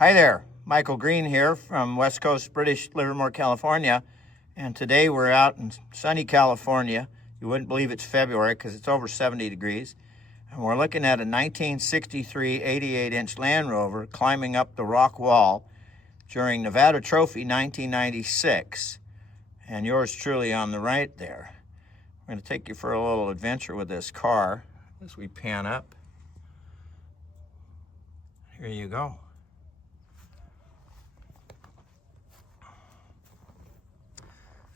Hi there, Michael Green here from West Coast, British Livermore, California. And today we're out in sunny California. You wouldn't believe it's February because it's over 70 degrees. And we're looking at a 1963 88-inch Land Rover climbing up the rock wall during Nevada Trophy 1996. And yours truly on the right there. We're going to take you for a little adventure with this car as we pan up. Here you go.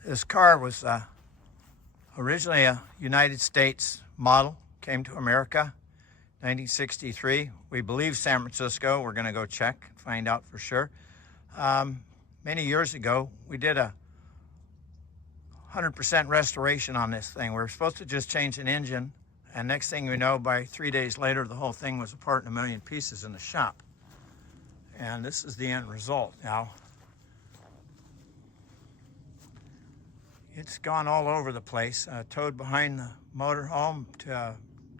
This car was originally a United States model, came to America, 1963. We believe San Francisco. We're going to go check and find out for sure. Many years ago, we did a 100% restoration on this thing. We were supposed to just change an engine, and next thing we know, by 3 days later, the whole thing was apart in a million pieces in the shop. And this is the end result. Now, it's gone all over the place, towed behind the motorhome, to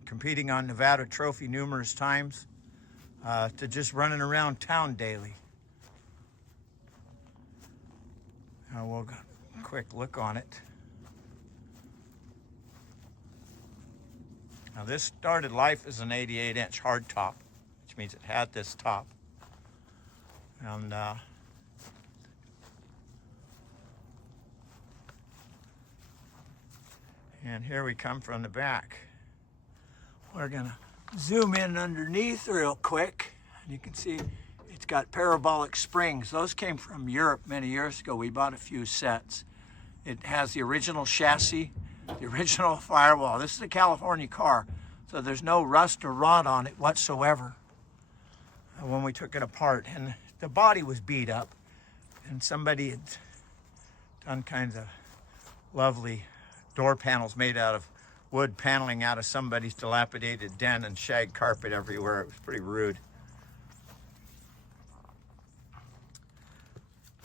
competing on Nevada Trophy numerous times, to just running around town daily. Now we'll get a quick look on it. Now this started life as an 88-inch hardtop, which means it had this top. And here we come from the back. We're gonna zoom in underneath real quick. And you can see it's got parabolic springs. Those came from Europe many years ago. We bought a few sets. It has the original chassis, the original firewall. This is a California car, so there's no rust or rot on it whatsoever when we took it apart. And the body was beat up, and somebody had done kinds of lovely door panels made out of wood paneling out of somebody's dilapidated den and shag carpet everywhere. It was pretty rude.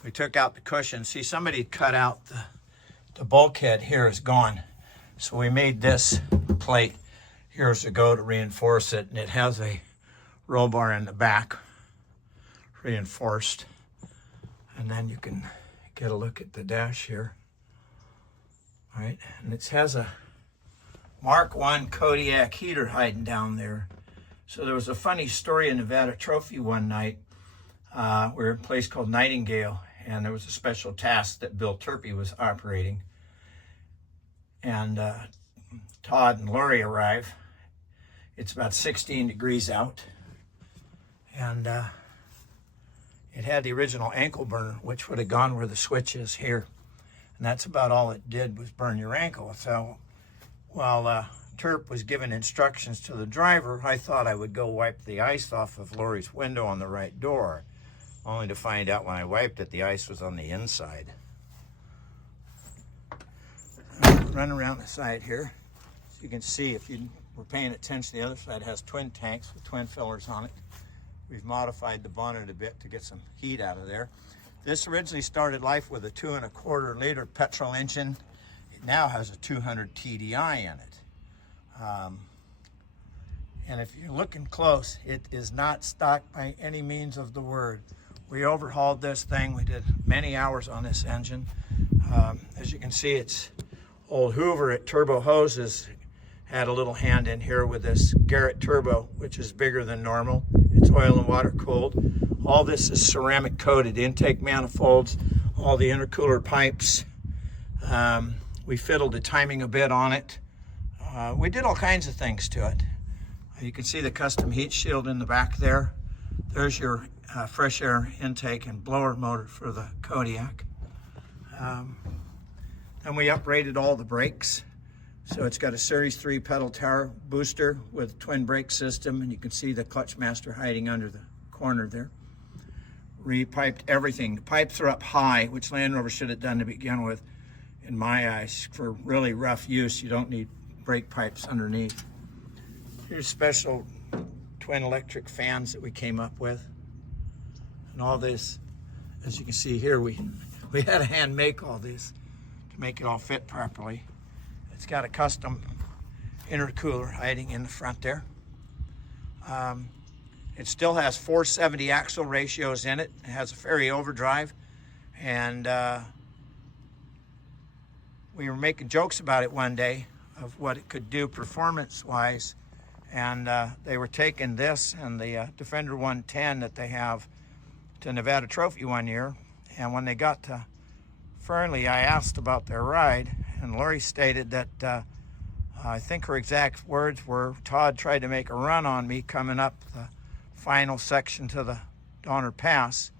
We took out the cushion. See, somebody cut out the bulkhead here is gone. So we made this plate years ago to reinforce it, and it has a roll bar in the back, reinforced. And then you can get a look at the dash here. All right, and it has a Mark I Kodiak heater hiding down there. So there was a funny story in Nevada Trophy one night. We were in a place called Nightingale, and there was a special task that Bill Turpey was operating. And Todd and Lori arrive. It's about 16 degrees out. And it had the original ankle burner, which would have gone where the switch is here. And that's about all it did, was burn your ankle. So while Turp was giving instructions to the driver, I thought I would go wipe the ice off of Lori's window on the right door, only to find out when I wiped it, the ice was on the inside. Run around the side here. So you can see, if you were paying attention, the other side has twin tanks with twin fillers on it. We've modified the bonnet a bit to get some heat out of there. This originally started life with a 2.25 liter petrol engine. It now has a 200 TDI in it. And if you're looking close, it is not stock by any means of the word. We overhauled this thing. We did many hours on this engine. As you can see, it's old Hoover at Turbo Hoses had a little hand in here with this Garrett Turbo, which is bigger than normal. It's oil and water cooled. All this is ceramic coated, intake manifolds, all the intercooler pipes. We fiddled the timing a bit on it. We did all kinds of things to it. You can see the custom heat shield in the back there. There's your fresh air intake and blower motor for the Kodiak. Then we uprated all the brakes. So it's got a Series 3 pedal tower booster with twin brake system, and you can see the clutch master hiding under the corner there. Repiped everything. The pipes are up high, which Land Rover should have done to begin with. In my eyes, for really rough use, you don't need brake pipes underneath. Here's special twin electric fans that we came up with. And all this, as you can see here, we had to hand make all this to make it all fit properly. It's got a custom intercooler hiding in the front there. It still has 470 axle ratios in it. It has a ferry overdrive. And we were making jokes about it one day of what it could do performance-wise. And they were taking this and the Defender 110 that they have to Nevada Trophy one year. And when they got to Fernley, I asked about their ride, and Lori stated that I think her exact words were, Todd tried to make a run on me coming up the final section to the Donner Pass,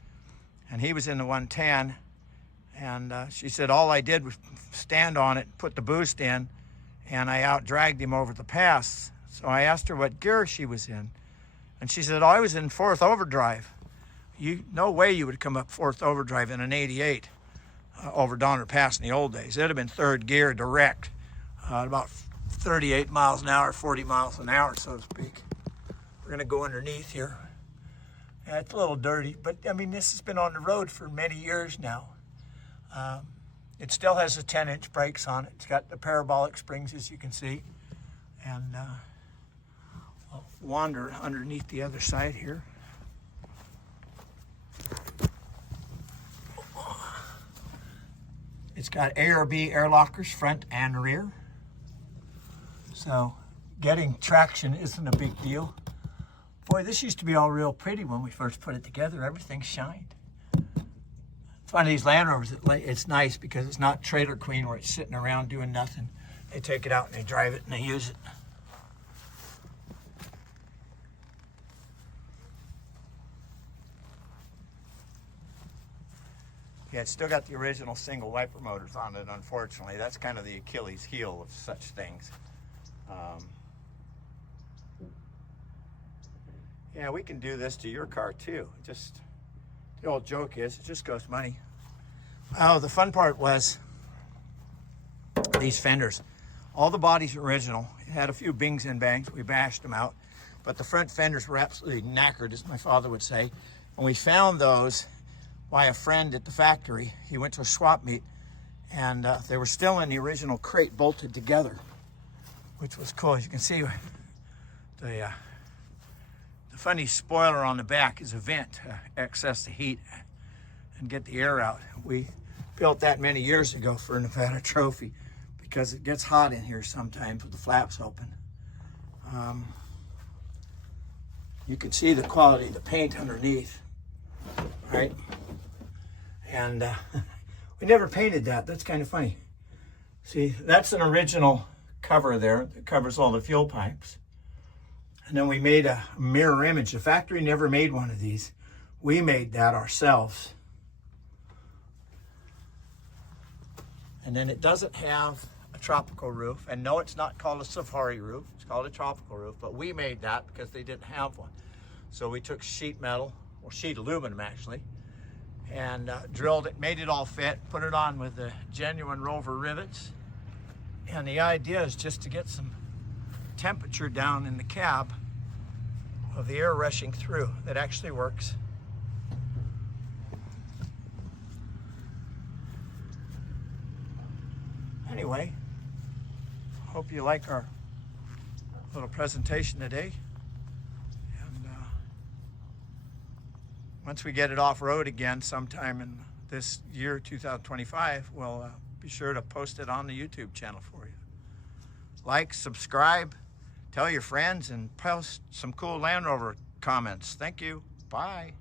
and he was in the 110, and she said all I did was stand on it, put the boost in, and I out-dragged him over the pass. So I asked her what gear she was in, and she said, oh, I was in 4th overdrive. No way you would come up 4th overdrive in an 88 over Donner Pass in the old days. It'd have been 3rd gear direct, about 38 miles an hour, 40 miles an hour, so to speak. We're gonna go underneath here. Yeah, it's a little dirty, but I mean, this has been on the road for many years now. It still has the 10-inch brakes on it. It's got the parabolic springs, as you can see. And I'll wander underneath the other side here. It's got ARB air lockers, front and rear. So getting traction isn't a big deal. Boy, this used to be all real pretty when we first put it together. Everything shined. It's one of these Land Rovers, it's nice because it's not Trailer Queen where it's sitting around doing nothing. They take it out and they drive it and they use it. Yeah, it's still got the original single wiper motors on it, unfortunately. That's kind of the Achilles heel of such things. Yeah, we can do this to your car too. Just, the old joke is, it just costs money. Oh, the fun part was these fenders. All the bodies are original. It had a few bings and bangs. We bashed them out. But the front fenders were absolutely knackered, as my father would say. And we found those by a friend at the factory. He went to a swap meet, and they were still in the original crate bolted together, which was cool. As you can see, the funny spoiler on the back is a vent to access the heat and get the air out. We built that many years ago for a Nevada Trophy because it gets hot in here sometimes with the flaps open. You can see the quality of the paint underneath, right? And we never painted that. That's kind of funny. See, that's an original cover there that covers all the fuel pipes. And then we made a mirror image. The factory never made one of these. We made that ourselves. And then it doesn't have a tropical roof. And no, it's not called a safari roof. It's called a tropical roof. But we made that because they didn't have one. So we took sheet metal, or sheet aluminum actually, and drilled it, made it all fit, put it on with the genuine ROVER rivets. And the idea is just to get some temperature down in the cab of the air rushing through. That actually works. Anyway, hope you like our little presentation today. And once we get it off-road again sometime in this year, 2025, we'll be sure to post it on the YouTube channel for you. Like, subscribe, tell your friends, and post some cool Land Rover comments. Thank you. Bye.